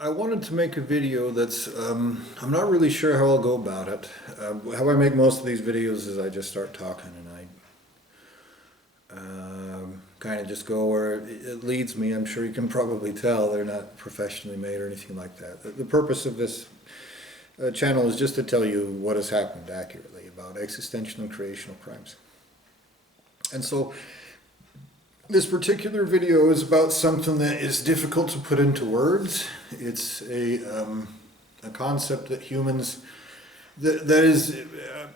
I wanted to make a video that's, I'm not really sure how I'll go about it. How I make most of these videos is I just start talking and I kind of just go where it leads me. I'm sure you can probably tell they're not professionally made or anything like that. The purpose of this channel is just to tell you what has happened accurately about existential and creational crimes. And so this particular video is about something that is difficult to put into words. It's a concept that humans, that is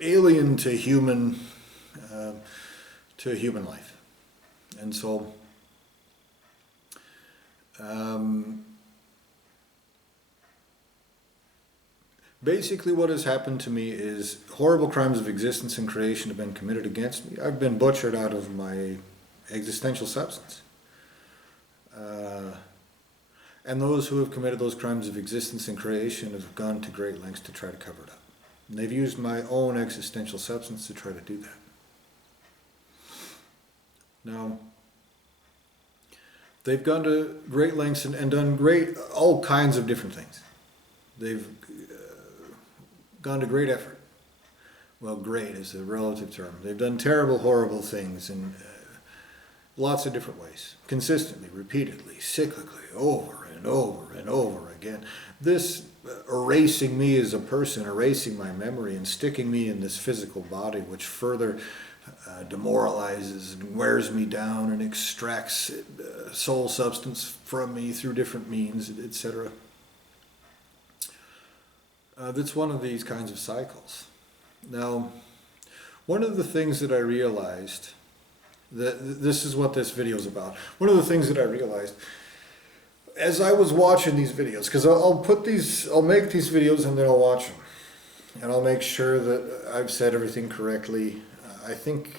alien to human life. And so basically what has happened to me is horrible crimes of existence and creation have been committed against me. I've been butchered out of my existential substance. And those who have committed those crimes of existence and creation have gone to great lengths to try to cover it up. And they've used my own existential substance to try to do that. Now, they've gone to great lengths and done all kinds of different things. They've gone to great effort. Well, great is a relative term. They've done terrible, horrible things in lots of different ways, consistently, repeatedly, cyclically, over and over and over again. This erasing me as a person, erasing my memory and sticking me in this physical body, which further demoralizes and wears me down and extracts soul substance from me through different means, etc. That's one of these kinds of cycles. Now, one of the things that I realized, this is what this video is about. One of the things that I realized as I was watching these videos, because I'll make these videos and then I'll watch them. And I'll make sure that I've said everything correctly. I think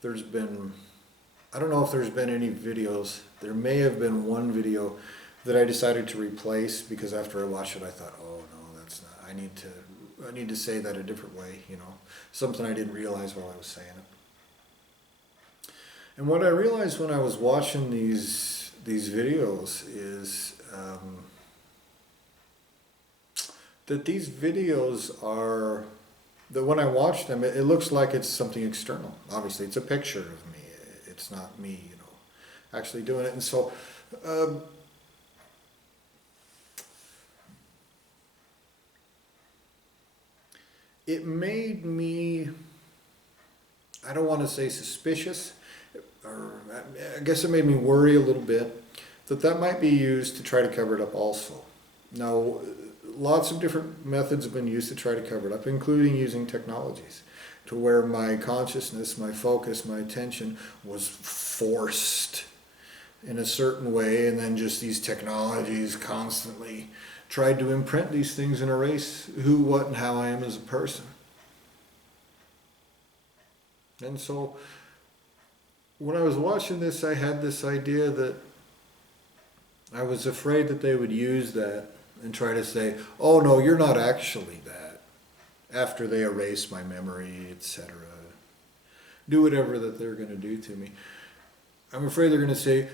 there's been, I don't know if there's been any videos. There may have been one video that I decided to replace because after I watched it I thought, oh no, that's not, I need to say that a different way, you know. Something I didn't realize while I was saying it. And what I realized when I was watching these videos is that these videos are, that when I watch them, it looks like it's something external. Obviously, it's a picture of me. It's not me, you know, actually doing it. And so it made me, I don't want to say suspicious, or I guess it made me worry a little bit that might be used to try to cover it up also. Now, lots of different methods have been used to try to cover it up, including using technologies, to where my consciousness, my focus, my attention was forced in a certain way, and then just these technologies constantly tried to imprint these things and erase who, what, and how I am as a person. And so when I was watching this, I had this idea that I was afraid that they would use that and try to say, oh no, you're not actually that, after they erase my memory, etc. Do whatever that they're going to do to me. I'm afraid they're going to say,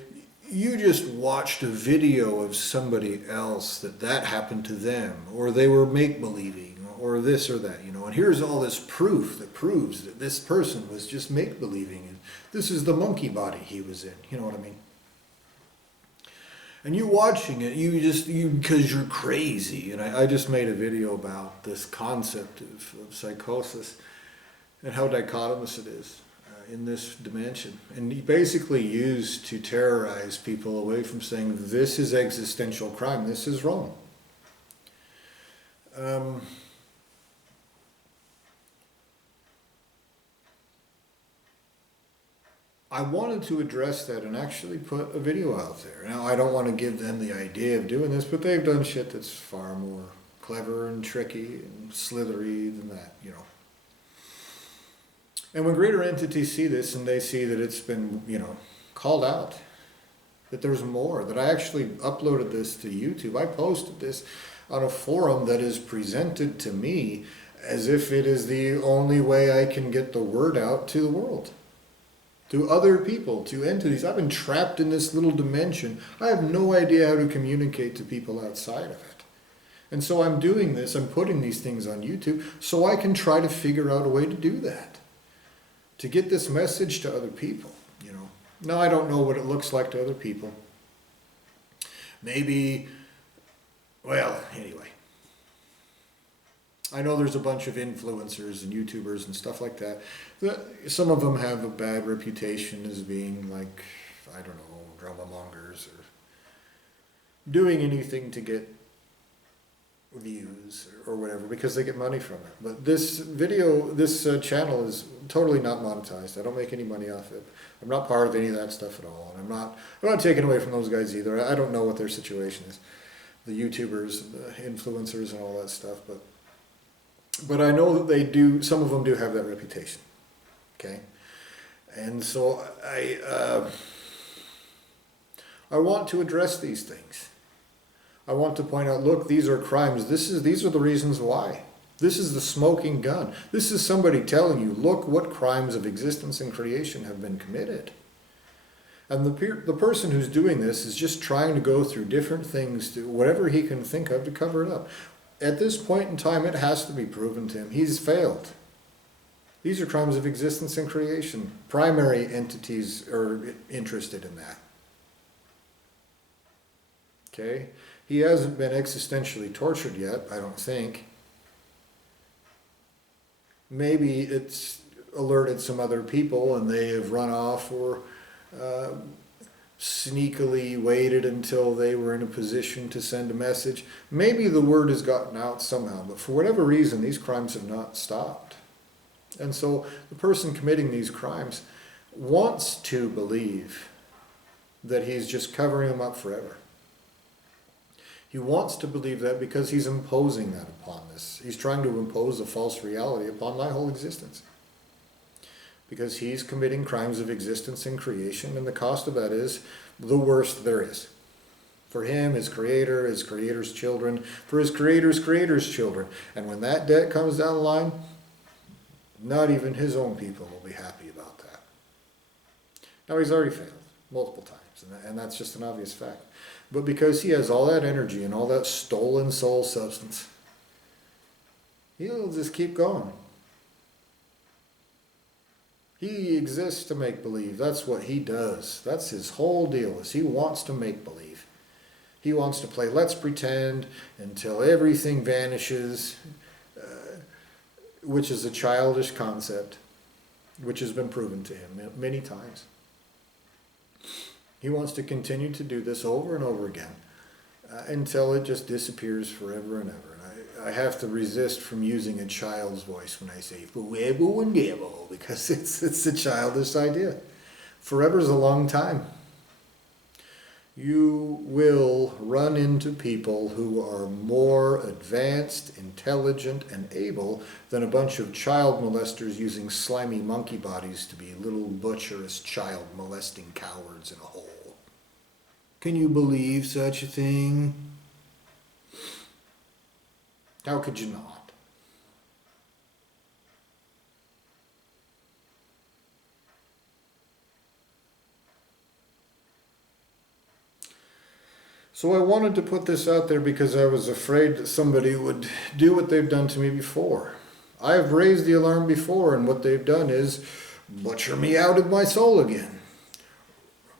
you just watched a video of somebody else that happened to them, or they were make-believing, or this or that, you know, and here's all this proof that proves that this person was just make-believing, and this is the monkey body he was in, you know what I mean? And you watching it, because you're crazy, and I just made a video about this concept of psychosis and how dichotomous it is in this dimension, and he basically used to terrorize people away from saying this is existential crime, this is wrong. I wanted to address that and actually put a video out there. Now, I don't want to give them the idea of doing this, but they've done shit that's far more clever and tricky and slithery than that, you know. And when greater entities see this and they see that it's been, you know, called out, that there's more, that I actually uploaded this to YouTube, I posted this on a forum that is presented to me as if it is the only way I can get the word out to the world. to other people, to entities. I've been trapped in this little dimension. I have no idea how to communicate to people outside of it. And so I'm doing this, I'm putting these things on YouTube so I can try to figure out a way to do that. To get this message to other people, you know. Now I don't know what it looks like to other people. Maybe, well, anyway. I know there's a bunch of influencers and YouTubers and stuff like that. Some of them have a bad reputation as being like, I don't know, drama mongers or doing anything to get views or whatever because they get money from it. But this video, this channel is totally not monetized. I don't make any money off it. I'm not part of any of that stuff at all. And I'm not taking away from those guys either. I don't know what their situation is. The YouTubers, the influencers and all that stuff, but I know that they do, some of them do have that reputation, okay? And so I want to address these things. I want to point out, look, these are crimes. These are the reasons why. This is the smoking gun. This is somebody telling you, look what crimes of existence and creation have been committed. And the person who's doing this is just trying to go through different things, to whatever he can think of to cover it up. At this point in time, it has to be proven to him. He's failed. These are crimes of existence and creation. Primary entities are interested in that. Okay? He hasn't been existentially tortured yet, I don't think. Maybe it's alerted some other people and they have run off or sneakily waited until they were in a position to send a message. Maybe the word has gotten out somehow, but for whatever reason, these crimes have not stopped. And so the person committing these crimes wants to believe that he's just covering them up forever. He wants to believe that because he's imposing that upon this. He's trying to impose a false reality upon my whole existence. Because he's committing crimes of existence and creation, and the cost of that is the worst there is. For him, his creator's children, for his creator's children. And when that debt comes down the line, not even his own people will be happy about that. Now, he's already failed multiple times, and that's just an obvious fact. But because he has all that energy and all that stolen soul substance, he'll just keep going. He exists to make believe. That's what he does. That's his whole deal, is he wants to make believe. He wants to play let's pretend until everything vanishes, which is a childish concept, which has been proven to him many times. He wants to continue to do this over and over again until it just disappears forever and ever. I have to resist from using a child's voice when I say forever and ever, because it's a childish idea. Forever is a long time. You will run into people who are more advanced, intelligent, and able than a bunch of child molesters using slimy monkey bodies to be little butcherous child molesting cowards in a hole. Can you believe such a thing? How could you not? So I wanted to put this out there because I was afraid that somebody would do what they've done to me before. I've raised the alarm before, and what they've done is butcher me out of my soul again.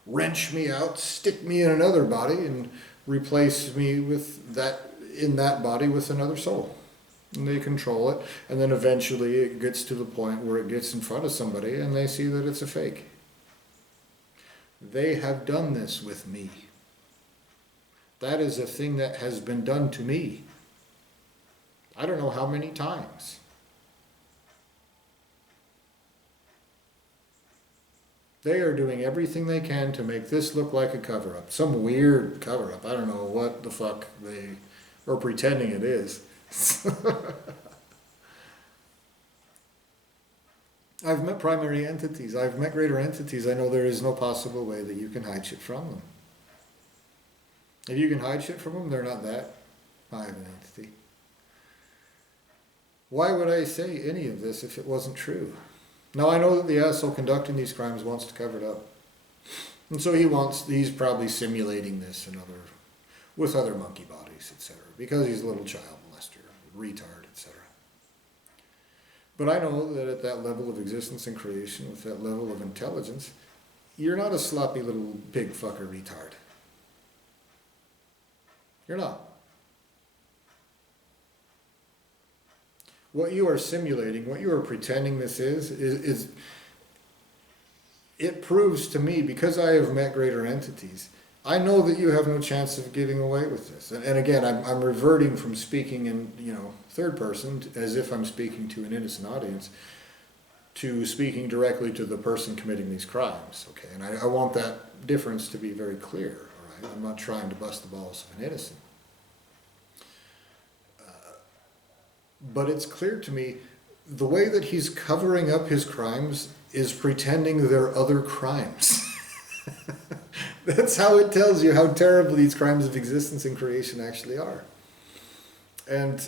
Wrench me out, stick me in another body, and replace me with that, in that body with another soul. And they control it, and then eventually it gets to the point where it gets in front of somebody and they see that it's a fake. They have done this with me. That is a thing that has been done to me. I don't know how many times. They are doing everything they can to make this look like a cover-up. Some weird cover-up. I don't know what the fuck they are pretending it is. I've met primary entities. I've met greater entities. I know there is no possible way that you can hide shit from them. If you can hide shit from them, they're not that high of an entity. Why would I say any of this if it wasn't true? Now I know that the asshole conducting these crimes wants to cover it up. And so he's probably simulating this with other monkey bodies, etc. Because he's a little child molester, retard, etc. But I know that at that level of existence and creation, with that level of intelligence, you're not a sloppy little pig fucker retard. You're not. What you are simulating, what you are pretending this is it proves to me, because I have met greater entities, I know that you have no chance of getting away with this. And again, I'm reverting from speaking in, third person, as if I'm speaking to an innocent audience, to speaking directly to the person committing these crimes, okay? And I want that difference to be very clear, all right? I'm not trying to bust the balls of an innocent. But it's clear to me, the way that he's covering up his crimes is pretending they're other crimes. That's how it tells you how terrible these crimes of existence and creation actually are. And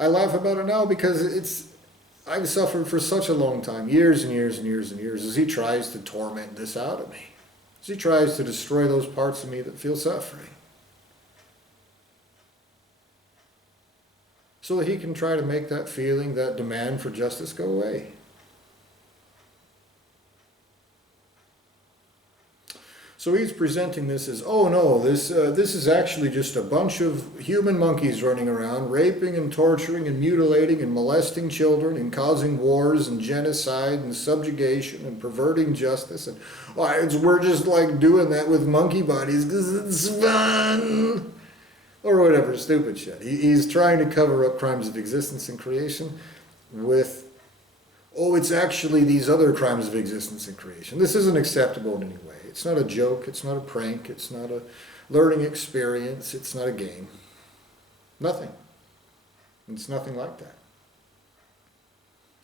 I laugh about it now because I've suffered for such a long time, years and years and years and years, as he tries to torment this out of me. As he tries to destroy those parts of me that feel suffering. So that he can try to make that feeling, that demand for justice go away. So he's presenting this as, oh no, this is actually just a bunch of human monkeys running around, raping and torturing and mutilating and molesting children and causing wars and genocide and subjugation and perverting justice. And we're just like doing that with monkey bodies because it's fun. Or whatever stupid shit. He's trying to cover up crimes of existence and creation with, it's actually these other crimes of existence and creation. This isn't acceptable in any way. It's not a joke, it's not a prank, it's not a learning experience, it's not a game. Nothing. It's nothing like that.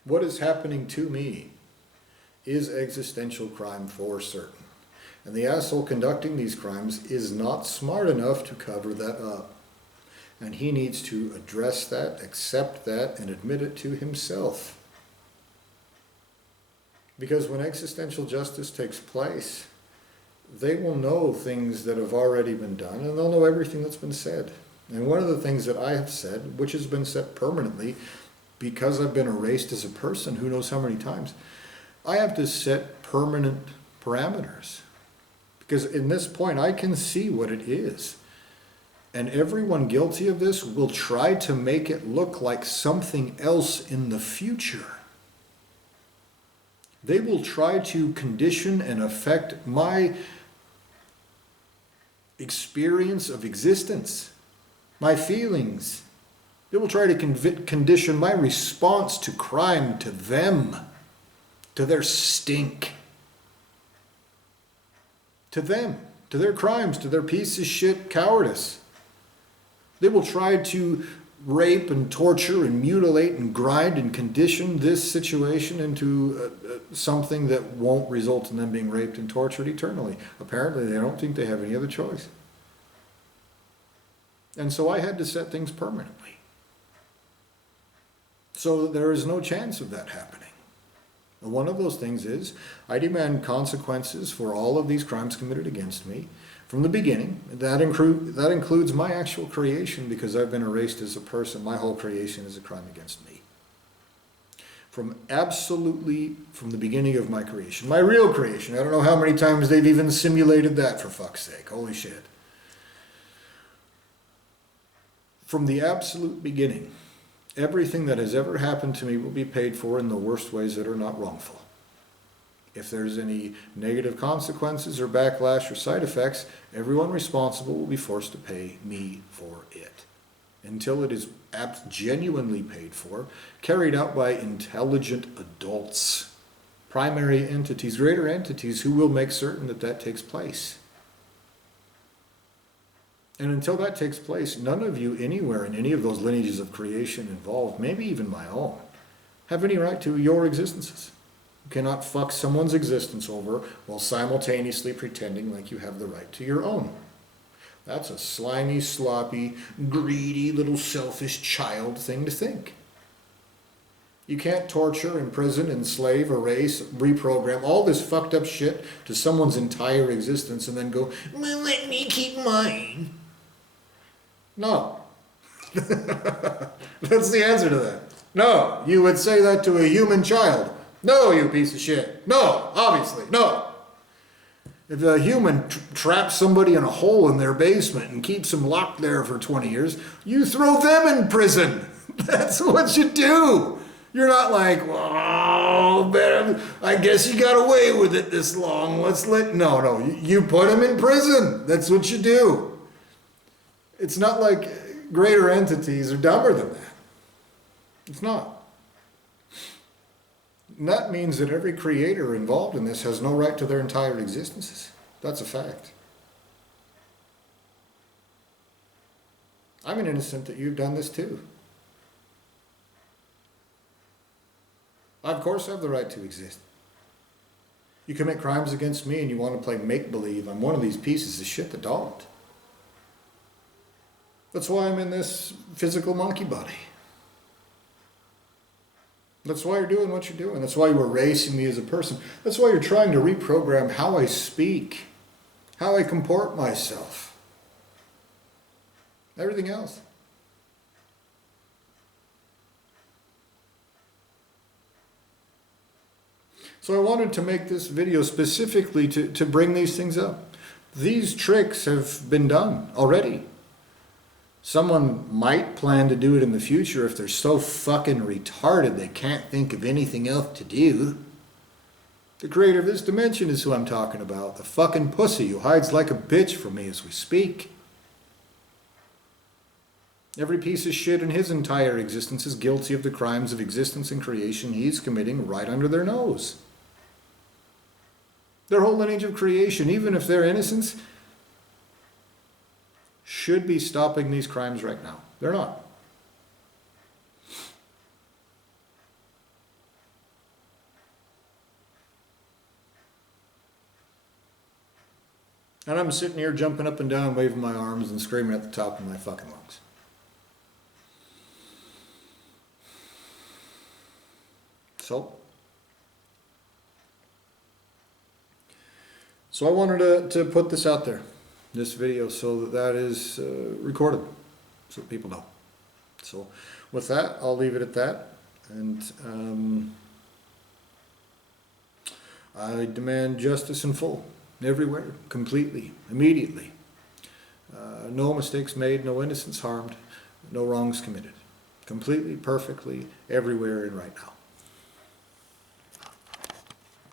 What is happening to me is existential crime for certain. And the asshole conducting these crimes is not smart enough to cover that up. And he needs to address that, accept that, and admit it to himself. Because when existential justice takes place, they will know things that have already been done, and they'll know everything that's been said. And one of the things that I have said, which has been said permanently, because I've been erased as a person, who knows how many times, I have to set permanent parameters. Because in this point, I can see what it is. And everyone guilty of this will try to make it look like something else in the future. They will try to condition and affect my experience of existence, my feelings. They will try to condition my response to crime, to them, to their stink. To them, to their crimes, to their piece of shit cowardice. They will try to rape and torture and mutilate and grind and condition this situation into something that won't result in them being raped and tortured eternally. Apparently they don't think they have any other choice. And so I had to set things permanently. So there is no chance of that happening. One of those things is, I demand consequences for all of these crimes committed against me from the beginning. That includes my actual creation, because I've been erased as a person. My whole creation is a crime against me. From the beginning of my creation. My real creation. I don't know how many times they've even simulated that, for fuck's sake. Holy shit. From the absolute beginning, everything that has ever happened to me will be paid for in the worst ways that are not wrongful. If there's any negative consequences or backlash or side effects, everyone responsible will be forced to pay me for it. Until it is genuinely paid for, carried out by intelligent adults, primary entities, greater entities, who will make certain that that takes place. And until that takes place, none of you anywhere in any of those lineages of creation involved, maybe even my own, have any right to your existences. You cannot fuck someone's existence over while simultaneously pretending like you have the right to your own. That's a slimy, sloppy, greedy, little selfish child thing to think. You can't torture, imprison, enslave, erase, reprogram, all this fucked up shit to someone's entire existence and then go, well, let me keep mine. No. That's the answer to that. No. You would say that to a human child. No, you piece of shit. No, obviously, no. If a human traps somebody in a hole in their basement and keeps them locked there for 20 years, you throw them in prison. That's what you do. You're not like, oh, I guess you got away with it this long. No. You put them in prison. That's what you do. It's not like greater entities are dumber than that. It's not. And that means that every creator involved in this has no right to their entire existences. That's a fact. I'm an innocent that you've done this too. I, of course, have the right to exist. You commit crimes against me and you want to play make-believe. I'm one of these pieces of shit that don't. That's why I'm in this physical monkey body. That's why you're doing what you're doing. That's why you're erasing me as a person. That's why you're trying to reprogram how I speak, how I comport myself. Everything else. So I wanted to make this video specifically to bring these things up. These tricks have been done already. Someone might plan to do it in the future if they're so fucking retarded they can't think of anything else to do. The creator of this dimension is who I'm talking about. The fucking pussy who hides like a bitch from me as we speak. Every piece of shit in his entire existence is guilty of the crimes of existence and creation he's committing right under their nose. Their whole lineage of creation, even if they're innocents, should be stopping these crimes right now. They're not. And I'm sitting here jumping up and down, waving my arms and screaming at the top of my fucking lungs. So I wanted to put this out there, this video, so that is recorded, so that people know. So with that, I'll leave it at that. And I demand justice in full, everywhere, completely, immediately. No mistakes made, no innocents harmed, no wrongs committed. Completely, perfectly, everywhere and right now.